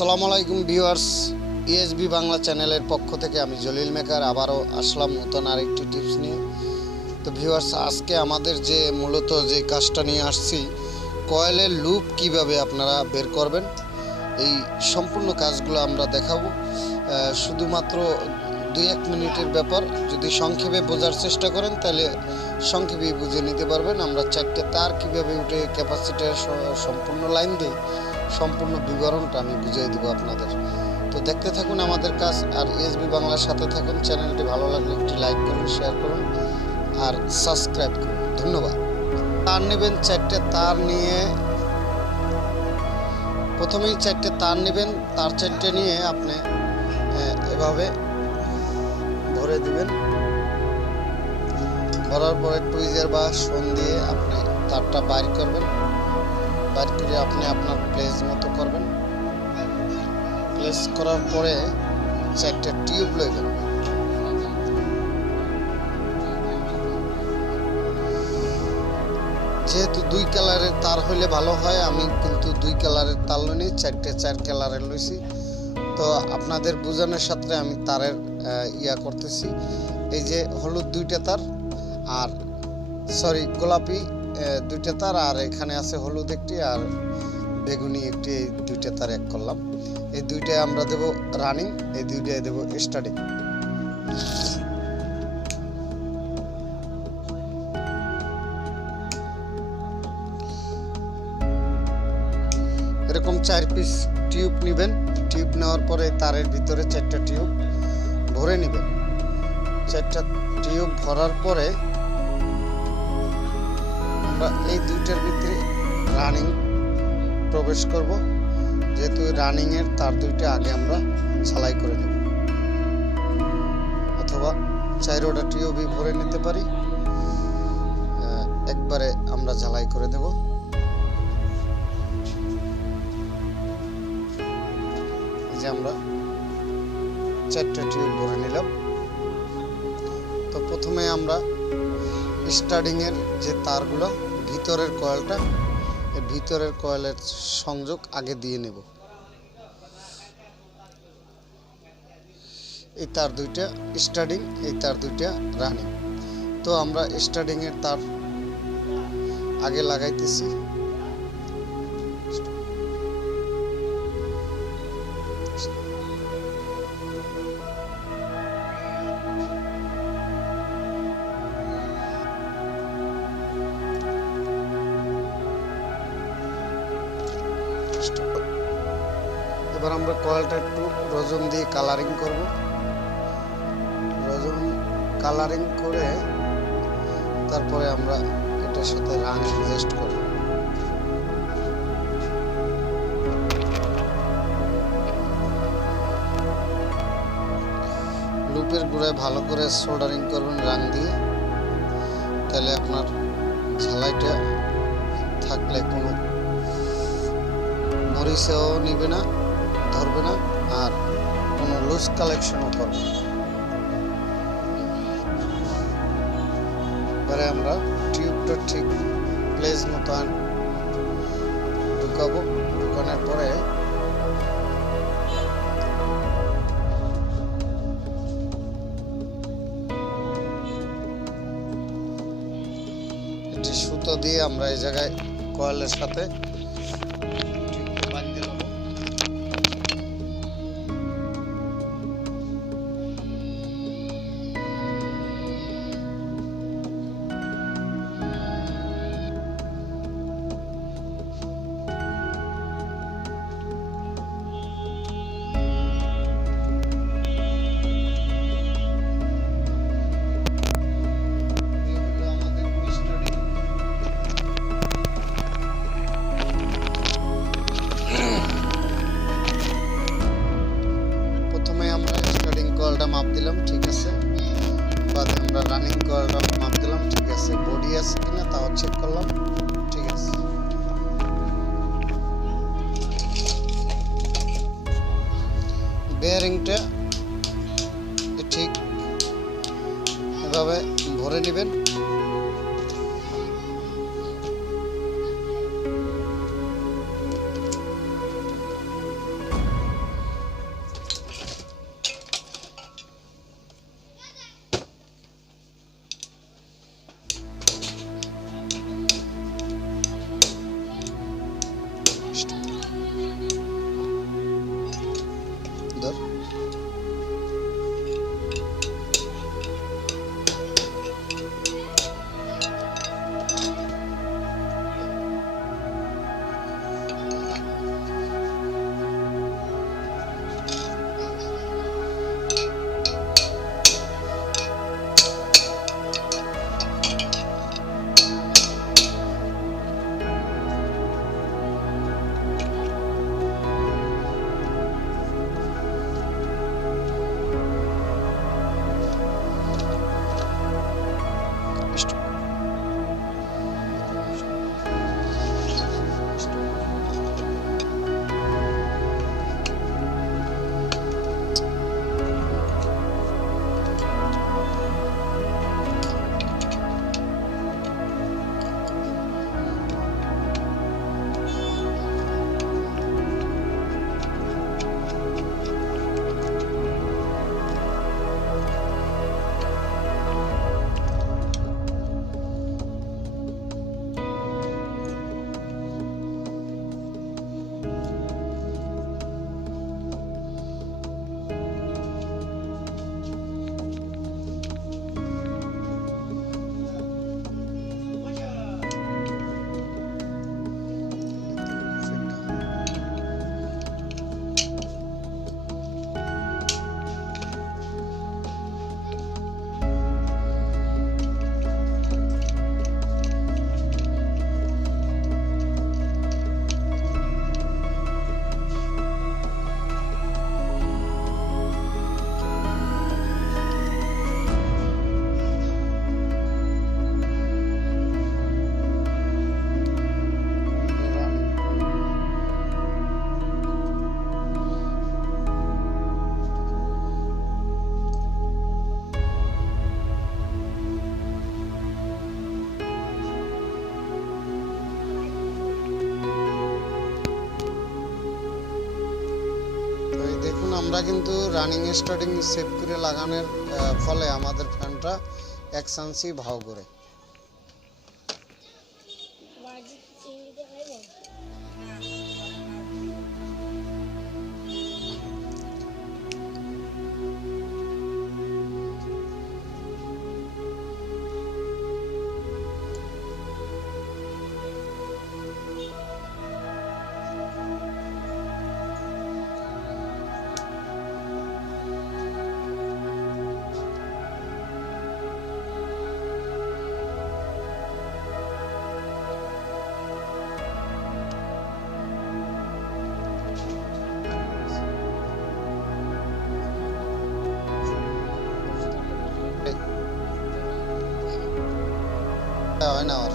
আসসালামু আলাইকুম viewers, ESB Bangla চ্যানেলের পক্ষ থেকে আমি জলিল মেকার আবারও আসলাম নতুন আরেকটি টিপস নিয়ে। তো ভিউয়ার্স, আজকে আমাদের যে মূলত যে কাজটা নিয়ে আসছি, কয়েলের লুপ কিভাবে আপনারা বের করবেন, এই সম্পূর্ণ কাজগুলো আমরা দেখাবো। শুধুমাত্র 2-1 মিনিটের ব্যাপার। যদি সংক্ষেপে বোঝার চেষ্টা করেন তাহলে সংক্ষেপেই বুঝে নিতে পারবেন। আমরা 4টে তার কিভাবে উঠে ক্যাপাসিটার সম্পূর্ণ লাইন দিয়ে সম্পূর্ণ বিবরণটা আমি বুঝিয়ে দেবো আপনাদের। তো দেখতে থাকুন আমাদের কাজ, আর ইএসবি বাংলার সাথে থাকুন। চ্যানেলটি ভালো লাগলে একটি লাইক করুন, শেয়ার করুন আর সাবস্ক্রাইব করুন। ধন্যবাদ। তার নেবেন 4টে তার নিয়ে, প্রথমেই 4টে তার নেবেন। তার 4টে নিয়ে আপনি এভাবে ভরে দিবেন। ভরার পরে টুইজার বা শোন দিয়ে আপনি তারটা বাইর করবেন। বাইর করে আপনি আপনার প্লেস মতো করবেন। প্লেস করার পরে 4টে টিউব লইবেন। যেহেতু 2 কালারের তার হইলে ভালো হয়, আমি কিন্তু 2 কালারের তার লইনি, 4 কালারের লইছি। তো আপনাদের বোঝানোর সাথে আমি তারের করতেছি। এই যে হলুদ 2টে তার, আর গোলাপি 2টে তার, আর এখানে আছে হলুদ একটি আর বেগুনি একটি। এই 2টে তার এক করলাম। এই 2টায় আমরা দেব রানিং, এই 2টায় দেব স্টার্টিং। এরকম 4 পিস টিউব নেবেন। টিউব নেওয়ার পরে তারের ভিতরে 4টা টিউব ভরে নেবেন। 4টা টিউব ভরার পরে আমরা এই 2টার ভিতরে রানিং প্রবেশ করব। যেহেতু রানিং এর তার 2টা আগে আমরা ঝালাই করে নেব, অথবা 4টা টিউবই ভরে নিতে পারি। একবারে আমরা ঝালাই করে দেব। যে আমরা 4টা টিউব ভরে নিলাম। তো প্রথমে আমরা স্টার্টিং এর যে তারগুলো, ভিতরের কয়েলটা, এই ভিতরের কয়েলের সংযোগ আগে দিয়ে নেব। এই তার 2টা স্টার্টিং, এই তার 2টা রানিং। তো আমরা স্টার্টিং এর তার আগে লাগাইতেছি। এবার আমরা কয়েলটা একটু রজম দিয়ে কালারিং করব। রজম কালারিং করে তারপরে আমরা এটার সাথে রং অ্যাডজাস্ট করব। লুপের গোড়ায় ভালো করে সোল্ডারিং করবেন রং দিয়ে, তাহলে আপনার ঝালাইটা থাকলে কোনো মরিচেও নিবে না, ধরবে না, আর কোনো লুজ কালেকশনও করবে না। এবারে আমরা টিউবটা ঠিক প্লেস মতো ঢুকাবো। ঢুকানোর পরে একটি সুতো দিয়ে আমরা এই জায়গায় কয়েলের সাথে মাপ দিলাম, ঠিক আছে। বাদে আমরা রানিং কয়েলটা মাপ দিলাম, ঠিক আছে। বডি আছে কিনা তাও চেক করলাম, ঠিক আছে। বেয়ারিংটা ঠিক এভাবে ভরে নেবেন। দেখুন আমরা কিন্তু রানিং স্টার্টিং সেভ করে লাগানোর ফলে আমাদের ফ্যানটা 1 চান্সই ভাও করে। হয় না আর